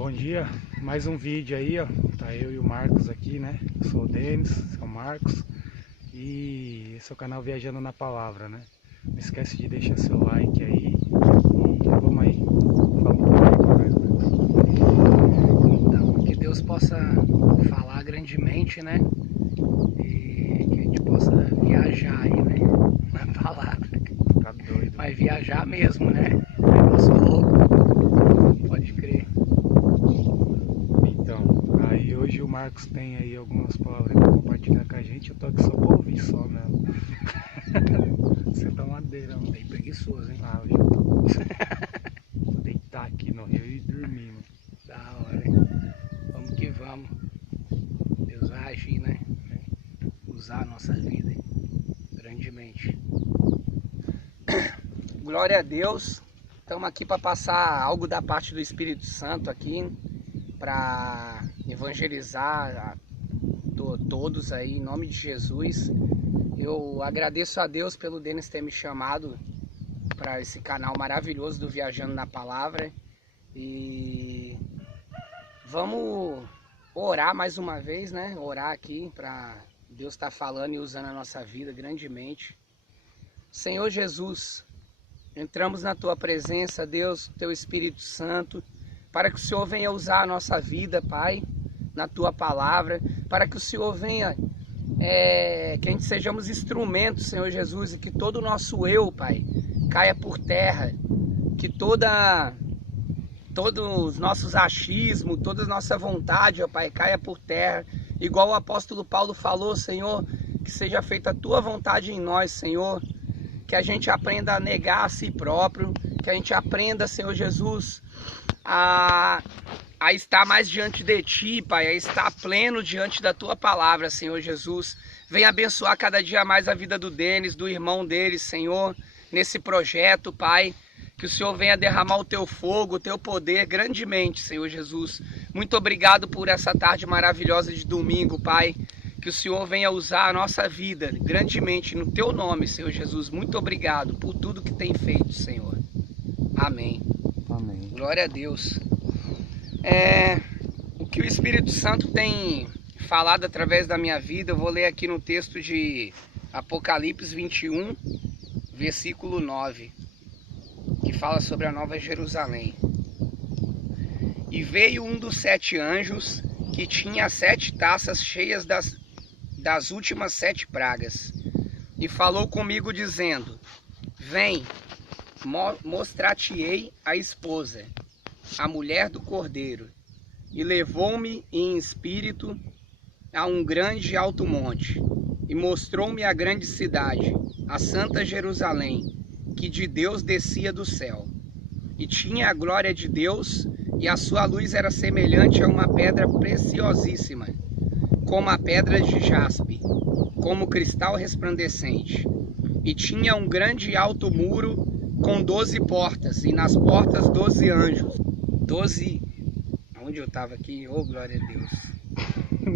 Bom dia, mais um vídeo aí, ó. Tá eu e o Marcos aqui, né? Eu sou o Denis, esse é o Marcos. E esse é o canal Viajando na Palavra, né? Não esquece de deixar seu like aí. E vamos aí. Então, que Deus possa falar grandemente, né? E que a gente possa viajar aí, né? Na palavra. Tá doido. Mas viajar mesmo, né? Negócio louco. Pode crer. Então, aí hoje o Marcos tem aí algumas palavras pra compartilhar com a gente. Eu tô aqui só pra ouvir só mesmo. Você tá madeira, mano. Bem preguiçoso, hein? Ah, hoje eu tô. Vou deitar aqui no rio e dormir, mano. Da hora. Vamos que vamos. Deus vai agir, né? Usar a nossa vida grandemente. Glória a Deus. Estamos aqui para passar algo da parte do Espírito Santo aqui, para evangelizar todos aí, em nome de Jesus. Eu agradeço a Deus pelo Denis ter me chamado para esse canal maravilhoso do Viajando na Palavra. E vamos orar mais uma vez, né? Orar aqui para Deus estar falando e usando a nossa vida grandemente. Senhor Jesus, entramos na Tua presença, Deus, Teu Espírito Santo, para que o Senhor venha usar a nossa vida, Pai, na Tua Palavra, para que o Senhor venha, que a gente sejamos instrumentos, Senhor Jesus, e que todo o nosso eu, Pai, caia por terra, que todos os nossos achismos, toda a nossa vontade, ó Pai, caia por terra, igual o apóstolo Paulo falou, Senhor, que seja feita a Tua vontade em nós, Senhor, que a gente aprenda a negar a si próprio, que a gente aprenda, Senhor Jesus, a estar mais diante de Ti, Pai, a estar pleno diante da Tua palavra, Senhor Jesus. Venha abençoar cada dia mais a vida do Denis, do irmão dele, Senhor, nesse projeto, Pai. Que o Senhor venha derramar o Teu fogo, o Teu poder grandemente, Senhor Jesus. Muito obrigado por essa tarde maravilhosa de domingo, Pai. Que o Senhor venha usar a nossa vida grandemente no Teu nome, Senhor Jesus. Muito obrigado por tudo que tem feito, Senhor. Amém. Amém. Glória a Deus. O que o Espírito Santo tem falado através da minha vida, eu vou ler aqui no texto de Apocalipse 21, versículo 9, que fala sobre a Nova Jerusalém. E veio um dos 7 anjos, que tinha 7 taças cheias das últimas 7 pragas, e falou comigo dizendo: Vem, mostrar-te-ei a esposa, a mulher do Cordeiro. E levou-me em espírito a um grande alto monte, e mostrou-me a grande cidade, a santa Jerusalém, que de Deus descia do céu. E tinha a glória de Deus, e a sua luz era semelhante a uma pedra preciosíssima, como a pedra de jaspe, como cristal resplandecente. E tinha um grande e alto muro com 12 portas, e nas portas 12 anjos. 12... Onde eu estava aqui? Oh, glória a Deus.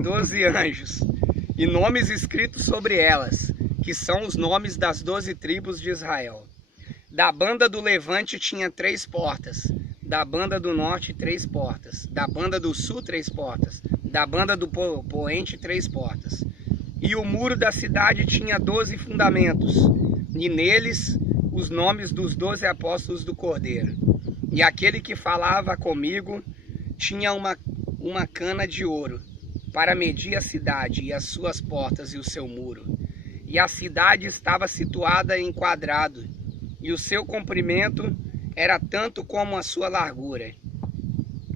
12 anjos, e nomes escritos sobre elas, que são os nomes das 12 tribos de Israel. Da banda do levante tinha 3 portas, da banda do norte 3 portas, da banda do sul 3 portas, da banda do poente 3 portas. E o muro da cidade tinha 12 fundamentos, e neles os nomes dos 12 apóstolos do Cordeiro. E aquele que falava comigo tinha uma cana de ouro, para medir a cidade e as suas portas e o seu muro. E a cidade estava situada em quadrado, e o seu comprimento era tanto como a sua largura.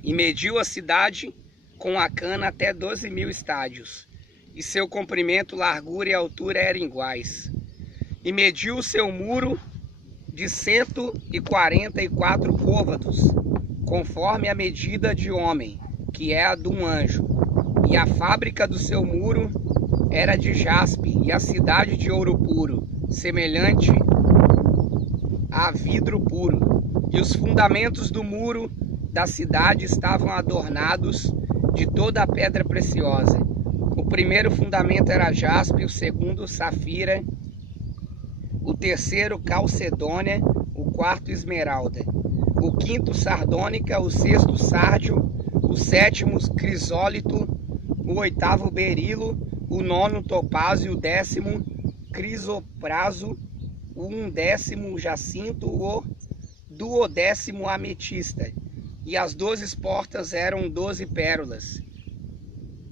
E mediu a cidade com a cana até 12.000 estádios, e seu comprimento, largura e altura eram iguais. E mediu o seu muro de 144 côvados, conforme a medida de homem, que é a de um anjo. E a fábrica do seu muro era de jaspe, e a cidade de ouro puro, semelhante a vidro puro. E os fundamentos do muro da cidade estavam adornados de toda a pedra preciosa. O primeiro fundamento era jaspe, o segundo safira, o terceiro calcedônia, o quarto esmeralda, o quinto sardônica, o sexto sárdio, o 7º crisólito, o 8º berilo, o 9º topázio, o 10º crisopraso, o 11º jacinto, o 12º ametista. E as 12 portas eram 12 pérolas.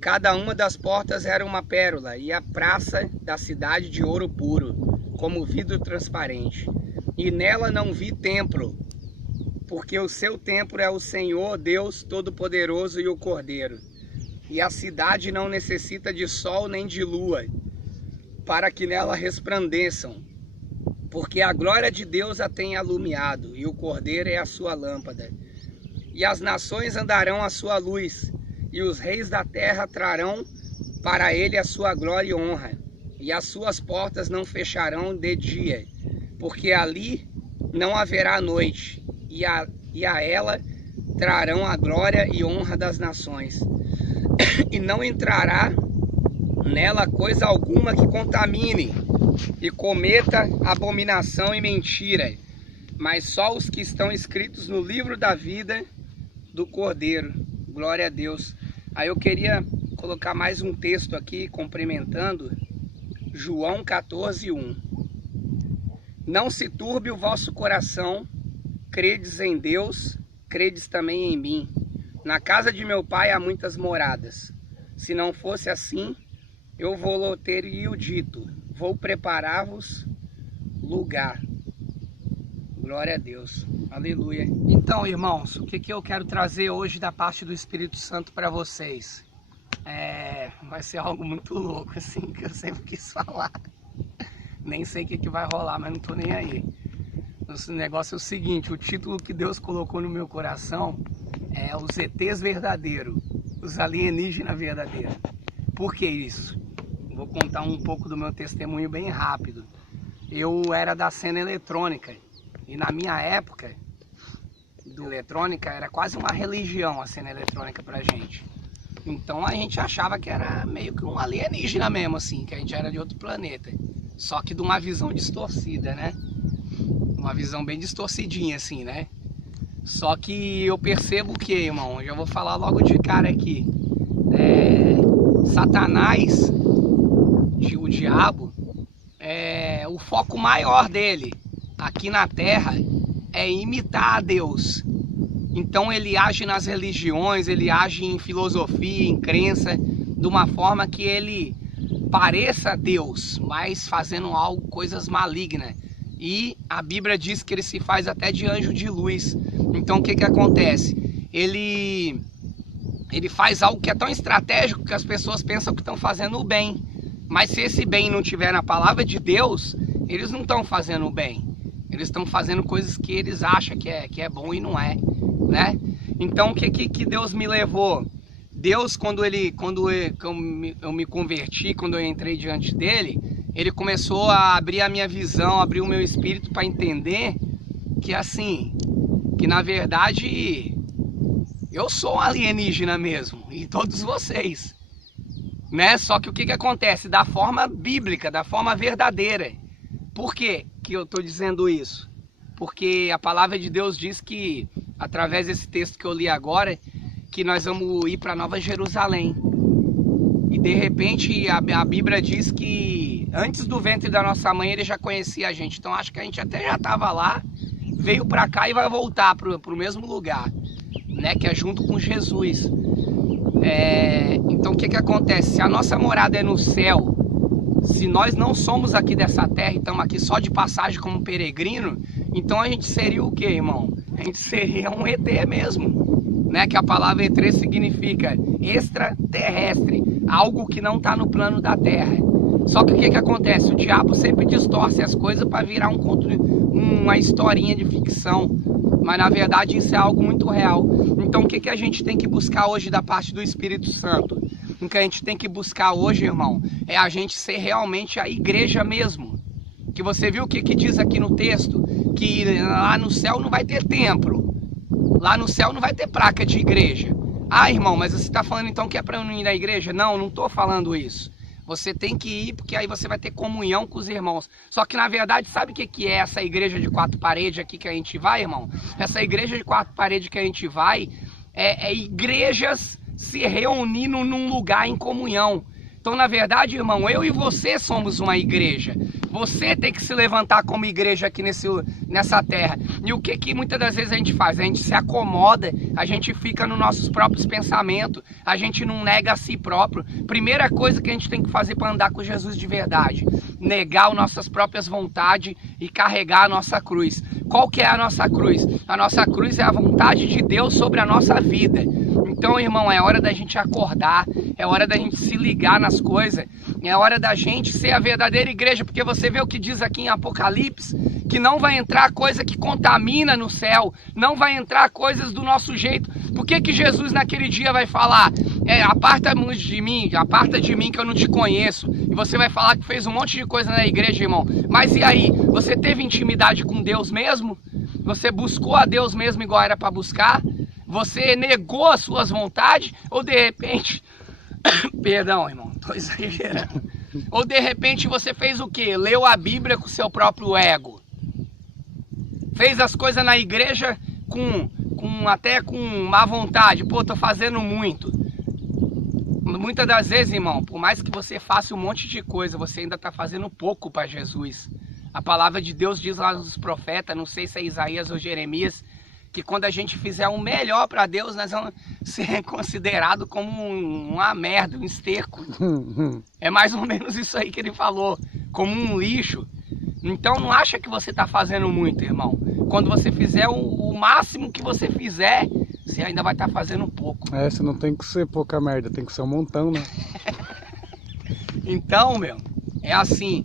Cada uma das portas era uma pérola, e a praça da cidade de ouro puro, como vidro transparente. E nela não vi templo, porque o seu templo é o Senhor Deus Todo-Poderoso e o Cordeiro. E a cidade não necessita de sol nem de lua, para que nela resplandeçam, porque a glória de Deus a tem alumiado, e o Cordeiro é a sua lâmpada. E as nações andarão à sua luz, e os reis da terra trarão para ele a sua glória e honra, e as suas portas não fecharão de dia, porque ali não haverá noite, e a ela trarão a glória e honra das nações. E não entrará nela coisa alguma que contamine e cometa abominação e mentira, mas só os que estão escritos no livro da vida do Cordeiro. Glória a Deus. Aí eu queria colocar mais um texto aqui, complementando João 14:1. Não se turbe o vosso coração, credes em Deus, credes também em mim. Na casa de meu pai há muitas moradas. Se não fosse assim, eu vou teria dito, vou preparar-vos lugar. Glória a Deus. Aleluia. Então, irmãos, o que eu quero trazer hoje da parte do Espírito Santo para vocês? Vai ser algo muito louco, assim, que eu sempre quis falar. Nem sei o que vai rolar, mas não tô nem aí. O negócio é o seguinte, o título que Deus colocou no meu coração é os ETs verdadeiros, os alienígenas verdadeiros. Por que isso? Vou contar um pouco do meu testemunho bem rápido. Eu era da cena eletrônica e na minha época, do eletrônica, era quase uma religião a cena eletrônica pra gente. Então a gente achava que era meio que um alienígena mesmo, assim, que a gente era de outro planeta. Só que de uma visão distorcida, né? Uma visão bem distorcidinha, assim, né? Só que eu percebo que, irmão, já vou falar logo de cara aqui. Satanás, o diabo, o foco maior dele aqui na Terra é imitar a Deus. Então ele age nas religiões, ele age em filosofia, em crença, de uma forma que ele pareça Deus, mas fazendo coisas malignas. E a Bíblia diz que ele se faz até de anjo de luz. Então o que acontece? Ele faz algo que é tão estratégico que as pessoas pensam que estão fazendo o bem. Mas se esse bem não tiver na palavra de Deus, eles não estão fazendo o bem. Eles estão fazendo coisas que eles acham que é bom e não é, né? Então o que Deus me levou? Deus, quando eu me converti, quando eu entrei diante dele, ele começou a abrir a minha visão, abrir o meu espírito para entender que assim, que na verdade eu sou um alienígena mesmo, e todos vocês, né? Só que o que acontece? Da forma bíblica, da forma verdadeira. Por que eu estou dizendo isso? Porque a palavra de Deus diz que, através desse texto que eu li agora, que nós vamos ir para Nova Jerusalém. E de repente a Bíblia diz que antes do ventre da nossa mãe ele já conhecia a gente. Então acho que a gente até já estava lá, veio para cá e vai voltar para o mesmo lugar, né? Que é junto com Jesus. Então o que acontece? Se a nossa morada é no céu, se nós não somos aqui dessa terra e estamos aqui só de passagem como peregrino, então a gente seria o que, irmão? A gente seria um ET mesmo, né? Que a palavra ET significa extraterrestre, algo que não está no plano da terra. Só que o que acontece? O diabo sempre distorce as coisas para virar uma historinha de ficção, mas na verdade isso é algo muito real. Então o que a gente tem que buscar hoje da parte do Espírito Santo? O que a gente tem que buscar hoje, irmão, é a gente ser realmente a igreja mesmo. Que você viu o que diz aqui no texto? Que lá no céu não vai ter templo. Lá no céu não vai ter placa de igreja. Ah, irmão, mas você está falando então que é para eu não ir na igreja? Não, não estou falando isso. Você tem que ir porque aí você vai ter comunhão com os irmãos. Só que na verdade, sabe o que é essa igreja de 4 paredes aqui que a gente vai, irmão? Essa igreja de 4 paredes que a gente vai igrejas se reunindo num lugar em comunhão. Então, na verdade, irmão, eu e você somos uma igreja. Você tem que se levantar como igreja aqui nessa terra. E o que muitas das vezes a gente faz? A gente se acomoda, a gente fica nos nossos próprios pensamentos, a gente não nega a si próprio. Primeira coisa que a gente tem que fazer para andar com Jesus de verdade: negar as nossas próprias vontades e carregar a nossa cruz. Qual que é a nossa cruz? A nossa cruz é a vontade de Deus sobre a nossa vida. Então, irmão, é hora da gente acordar, é hora da gente se ligar nas coisas, é hora da gente ser a verdadeira igreja, porque você vê o que diz aqui em Apocalipse, que não vai entrar coisa que contamina no céu, não vai entrar coisas do nosso jeito. Por que Jesus naquele dia vai falar, aparta de mim que eu não te conheço, e você vai falar que fez um monte de coisa na igreja, irmão, mas e aí, você teve intimidade com Deus mesmo? Você buscou a Deus mesmo igual era para buscar? Você negou as suas vontades? Ou de repente... Perdão, irmão, tô exagerando. Ou de repente você fez o quê? Leu a Bíblia com o seu próprio ego. Fez as coisas na igreja até com má vontade. Pô, tô fazendo muito. Muitas das vezes, irmão, por mais que você faça um monte de coisa, você ainda tá fazendo pouco para Jesus. A palavra de Deus diz lá nos profetas, não sei se é Isaías ou Jeremias, que quando a gente fizer o melhor para Deus, nós vamos ser considerados como uma merda, um esterco. É mais ou menos isso aí que ele falou, como um lixo. Então não acha que você está fazendo muito, irmão. Quando você fizer o máximo que você fizer, você ainda vai estar fazendo pouco. Você não tem que ser pouca merda, tem que ser um montão, né? Então, meu, é assim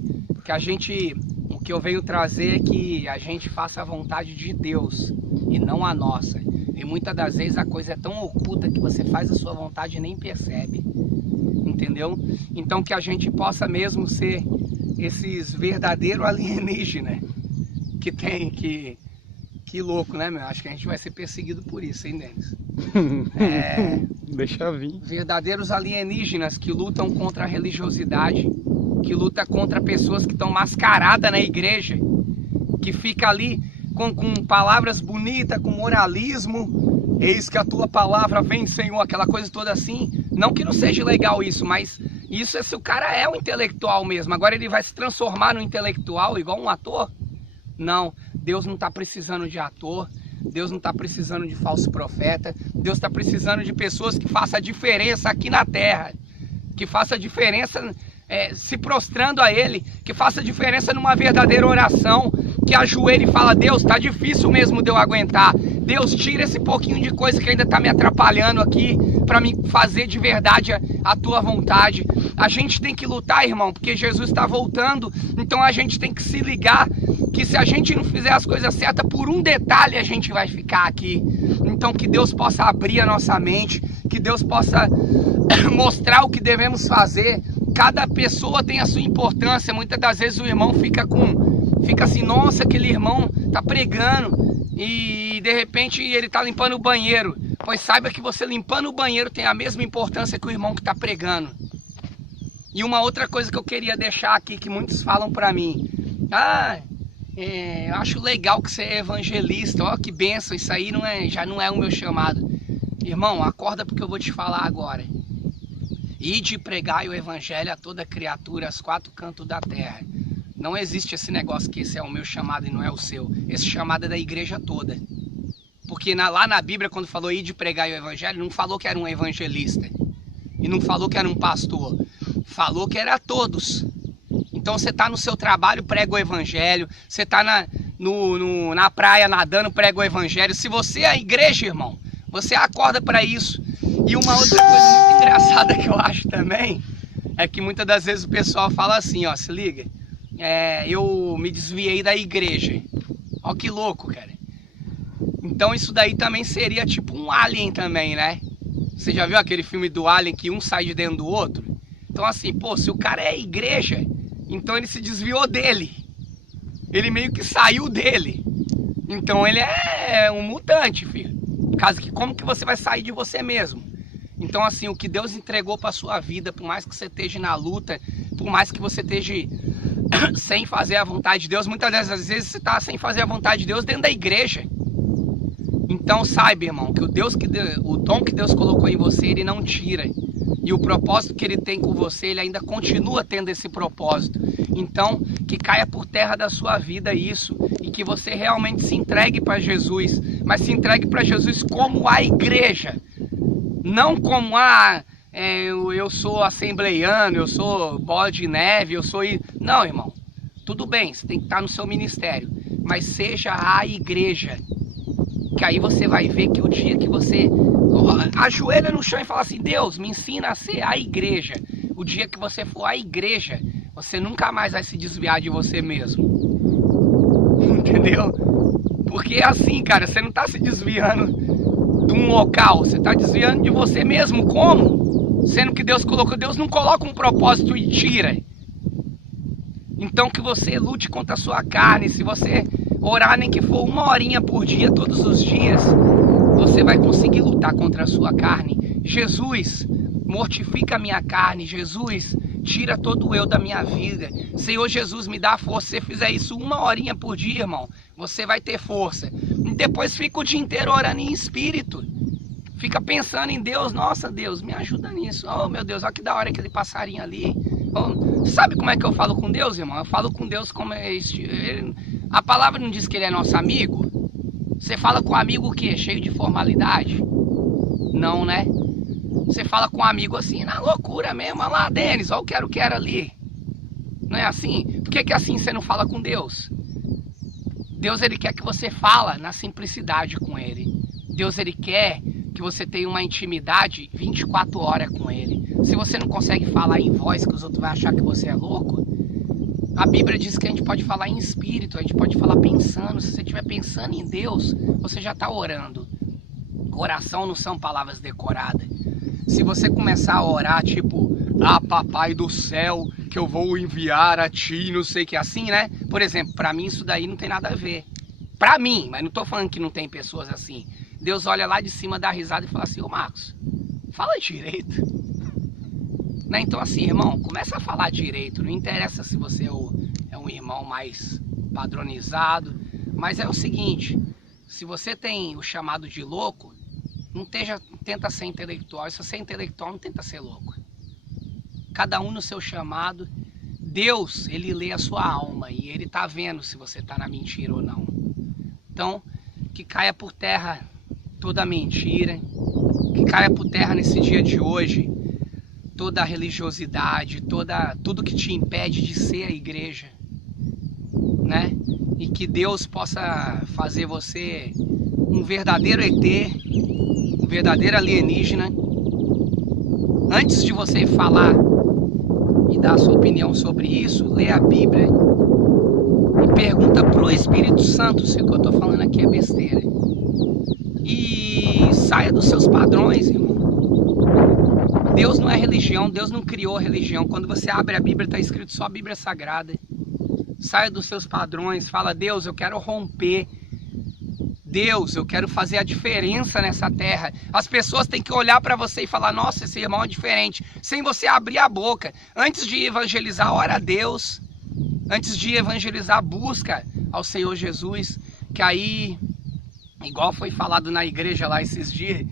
que o que eu venho trazer é que a gente faça a vontade de Deus e não a nossa. E muitas das vezes a coisa é tão oculta que você faz a sua vontade e nem percebe. Entendeu? Então que a gente possa mesmo ser esses verdadeiros alienígenas que tem que louco, né, meu? Acho que a gente vai ser perseguido por isso, hein, Denis? Deixa vir. Verdadeiros alienígenas que lutam contra a religiosidade, que luta contra pessoas que estão mascaradas na igreja, que fica ali com palavras bonitas, com moralismo, eis que a tua palavra vem, Senhor, aquela coisa toda assim. Não que não seja legal isso, mas isso é se o cara é um intelectual mesmo. Agora ele vai se transformar no intelectual igual um ator? Não, Deus não está precisando de ator, Deus não está precisando de falso profeta, Deus está precisando de pessoas que façam a diferença aqui na terra, que façam a diferença se prostrando a Ele, que faça diferença numa verdadeira oração, que ajoelhe e fala: Deus, tá difícil mesmo de eu aguentar, Deus, tira esse pouquinho de coisa que ainda tá me atrapalhando aqui, para me fazer de verdade a tua vontade. A gente tem que lutar, irmão, porque Jesus está voltando, então a gente tem que se ligar, que se a gente não fizer as coisas certas, por um detalhe a gente vai ficar aqui. Então que Deus possa abrir a nossa mente, que Deus possa mostrar o que devemos fazer. Cada pessoa tem a sua importância. Muitas das vezes o irmão fica assim, nossa, aquele irmão tá pregando e de repente ele tá limpando o banheiro. Pois saiba que você limpando o banheiro tem a mesma importância que o irmão que tá pregando. E uma outra coisa que eu queria deixar aqui, que muitos falam pra mim: eu acho legal que você é evangelista, ó, que benção, isso aí já não é o meu chamado. Irmão, acorda, porque eu vou te falar agora. Ide pregai o evangelho a toda criatura, aos quatro cantos da terra. Não existe esse negócio que esse é o meu chamado e não é o seu. Esse chamado é da igreja toda. Porque lá na Bíblia, quando falou ide pregai o evangelho, não falou que era um evangelista. E não falou que era um pastor. Falou que era todos. Então você está no seu trabalho, prega o evangelho. Você está na praia nadando, prega o evangelho. Se você é a igreja, irmão, você acorda para isso. E uma outra coisa muito engraçada que eu acho também é que muitas das vezes o pessoal fala assim, ó, se liga, eu me desviei da igreja. Ó que louco, cara. Então isso daí também seria tipo um Alien também, né? Você já viu aquele filme do Alien que um sai de dentro do outro? Então assim, pô, se o cara é igreja, então ele se desviou dele. Ele meio que saiu dele. Então ele é um mutante, filho. Caso que como que você vai sair de você mesmo? Então assim, o que Deus entregou para sua vida, por mais que você esteja na luta, por mais que você esteja sem fazer a vontade de Deus, muitas das vezes você está sem fazer a vontade de Deus dentro da igreja. Então saiba, irmão, que o dom que Deus colocou em você, Ele não tira. E o propósito que Ele tem com você, Ele ainda continua tendo esse propósito. Então, que caia por terra da sua vida isso, e que você realmente se entregue para Jesus, mas se entregue para Jesus como a igreja, não como eu sou assembleiano, eu sou bola de neve, eu sou... Não, irmão, tudo bem, você tem que estar no seu ministério, mas seja a igreja, que aí você vai ver que o dia que você ajoelha no chão e fala assim, Deus, me ensina a ser a igreja, o dia que você for a igreja, você nunca mais vai se desviar de você mesmo. Entendeu? Porque é assim, cara, você não está se desviando de um local, você está desviando de você mesmo. Como? Sendo que Deus não coloca um propósito e tira. Então que você lute contra a sua carne. Se você orar nem que for 1 horinha por dia, todos os dias, você vai conseguir lutar contra a sua carne. Jesus, mortifica a minha carne. Jesus, tira todo o eu da minha vida. Senhor Jesus, me dá força. Se você fizer isso 1 horinha por dia, irmão, você vai ter força. E depois fica o dia inteiro orando em espírito. Fica pensando em Deus. Nossa, Deus, me ajuda nisso. Oh, meu Deus, olha que da hora aquele passarinho ali. Oh, sabe como é que eu falo com Deus, irmão? Eu falo com Deus como a palavra não diz que Ele é nosso amigo? Você fala com um amigo o quê? Cheio de formalidade? Não, né? Você fala com um amigo assim, na loucura mesmo. Olha lá, Denis, olha o que era ali. Não é assim? Por que assim você não fala com Deus? Deus, Ele quer que você fala na simplicidade com Ele. Deus, Ele quer que você tenha uma intimidade 24 horas com Ele. Se você não consegue falar em voz, que os outros vão achar que você é louco, a Bíblia diz que a gente pode falar em espírito, a gente pode falar pensando. Se você estiver pensando em Deus, você já está orando. Oração não são palavras decoradas. Se você começar a orar tipo, papai do céu, que eu vou enviar a ti, não sei o que, assim, né? Por exemplo, para mim isso daí não tem nada a ver. Para mim, mas não estou falando que não tem pessoas assim. Deus olha lá de cima, dá risada e fala assim, ô Marcos, fala direito. Né? Então assim, irmão, começa a falar direito. Não interessa se você é um irmão mais padronizado, mas é o seguinte, se você tem o chamado de louco, não tenta ser intelectual. E se você é intelectual, não tenta ser louco. Cada um no seu chamado. Deus, Ele lê a sua alma e Ele está vendo se você está na mentira ou não. Então, que caia por terra toda mentira, que caia por terra nesse dia de hoje toda a religiosidade, tudo que te impede de ser a igreja, né? E que Deus possa fazer você um verdadeiro ET, um verdadeiro alienígena. Antes de você falar e dar a sua opinião sobre isso, lê a Bíblia e pergunta pro Espírito Santo se o que eu tô falando aqui é besteira. E saia dos seus padrões, irmão. Deus não é religião, Deus não criou religião. Quando você abre a Bíblia, está escrito só a Bíblia Sagrada. Saia dos seus padrões, fala, Deus, eu quero romper. Deus, eu quero fazer a diferença nessa terra. As pessoas têm que olhar para você e falar, nossa, esse irmão é diferente. Sem você abrir a boca. Antes de evangelizar, ora a Deus. Antes de evangelizar, busca ao Senhor Jesus. Que aí, igual foi falado na igreja lá esses dias,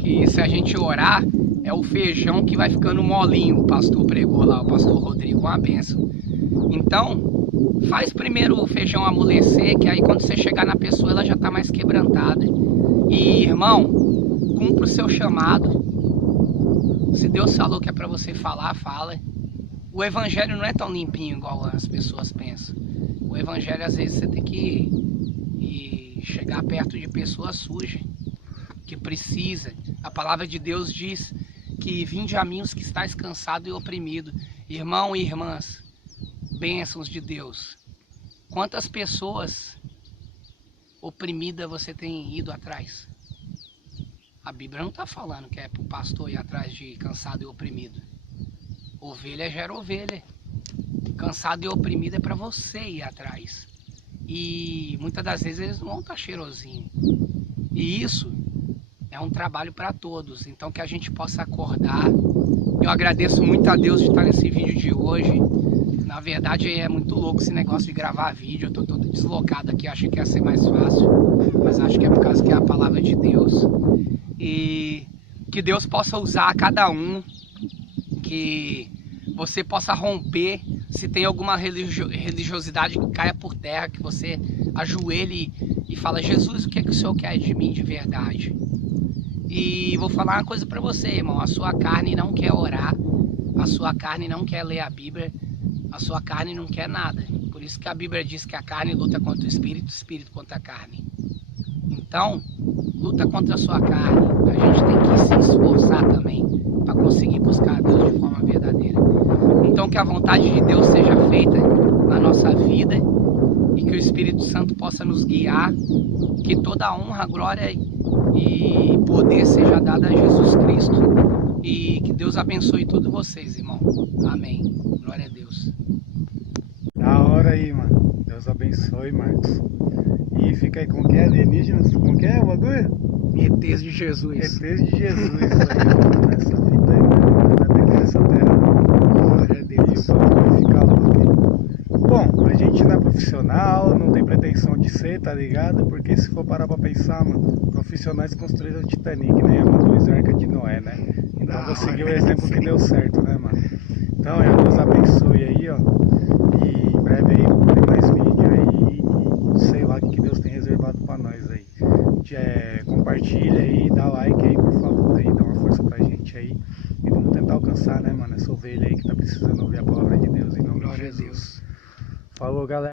que se a gente orar, é o feijão que vai ficando molinho. O pastor pregou lá, o pastor Rodrigo, uma bênção. Então, faz primeiro o feijão amolecer, que aí quando você chegar na pessoa, ela já está mais quebrantada. E, irmão, cumpra o seu chamado. Se Deus falou que é para você falar, fala. O evangelho não é tão limpinho igual as pessoas pensam. O evangelho, às vezes, você tem que ir chegar perto de pessoas sujas, que precisa. A palavra de Deus diz que vinde a mim os que estáis cansado e oprimido. Irmão e irmãs, bênçãos de Deus. Quantas pessoas oprimidas você tem ido atrás? A Bíblia não está falando que é para o pastor ir atrás de cansado e oprimido. Ovelha gera ovelha. Cansado e oprimido é para você ir atrás. E muitas das vezes eles não vão estar cheirosinhos. E isso é um trabalho para todos. Então que a gente possa acordar. Eu agradeço muito a Deus de estar nesse vídeo de hoje. Na verdade é muito louco esse negócio de gravar vídeo. Eu tô todo deslocado aqui, achei que ia ser mais fácil, mas acho que é por causa que é a palavra de Deus. E que Deus possa usar cada um, que você possa romper. Se tem alguma religiosidade que caia por terra, que você ajoelhe e fala: Jesus, o que é que o Senhor quer de mim de verdade? E vou falar uma coisa para você, irmão: a sua carne não quer orar, a sua carne não quer ler a Bíblia, a sua carne não quer nada. Por isso que a Bíblia diz que a carne luta contra o espírito contra a carne. Então, luta contra a sua carne. A gente tem que se esforçar também para conseguir buscar a Deus de forma verdadeira. Então, que a vontade de Deus seja feita na nossa vida e que o Espírito Santo possa nos guiar, que toda a honra, glória e poder seja dada a Jesus Cristo, e que Deus abençoe todos vocês, irmão. Amém. Glória a Deus. Da hora aí, mano. Deus abençoe, Marcos. E fica aí, como que é? Alienígenas? Como que é o bagulho? ETs de Jesus. ETs de Jesus aí, ó. Nessa fita aí, né? Até que nessa terra. Glória a Deus. E o bagulho fica louco aí. Bom, a gente não é profissional, não tem pretensão de ser, tá ligado? Porque se for parar pra pensar, mano, profissionais construíram o Titanic, né? Amadores a Arca de Noé, né? Então vou seguir o exemplo que deu certo, né, mano? Então, Deus abençoe aí, ó. E em breve aí vamos ter mais vídeo aí. E sei lá o que Deus tem reservado pra nós aí. Compartilha aí, dá like aí, por favor, aí, dá uma força pra gente aí. E vamos tentar alcançar, né, mano, essa ovelha aí que tá precisando ouvir a palavra de Deus em nome de Jesus. Falou, galera.